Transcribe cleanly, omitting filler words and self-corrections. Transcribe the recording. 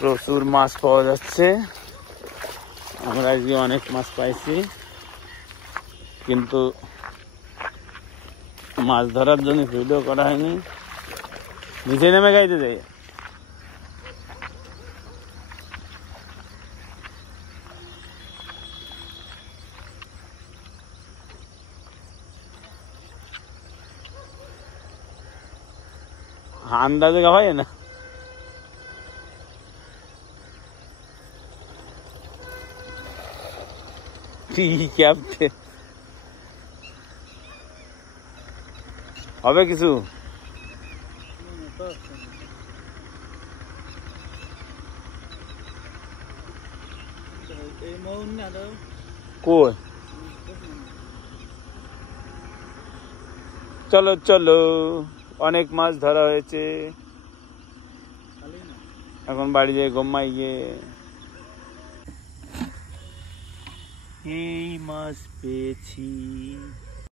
প্রচুর মাছ পাওয়া যাচ্ছে। আমরা আজকে অনেক মাছ পাইছি, কিন্তু মাছ ধরার জন্য ভিডিও করা হয়নি। নিচে নেমে গাইতে যাই। अंदाजे का भाई ना ঠিক আছে হবে কিছু কই চলো চলো অনেক মাছ ধরা হয়েছে, এখন বাড়ি যেয়ে ঘুমাই গিয়ে। এই মাছ পেয়েছি।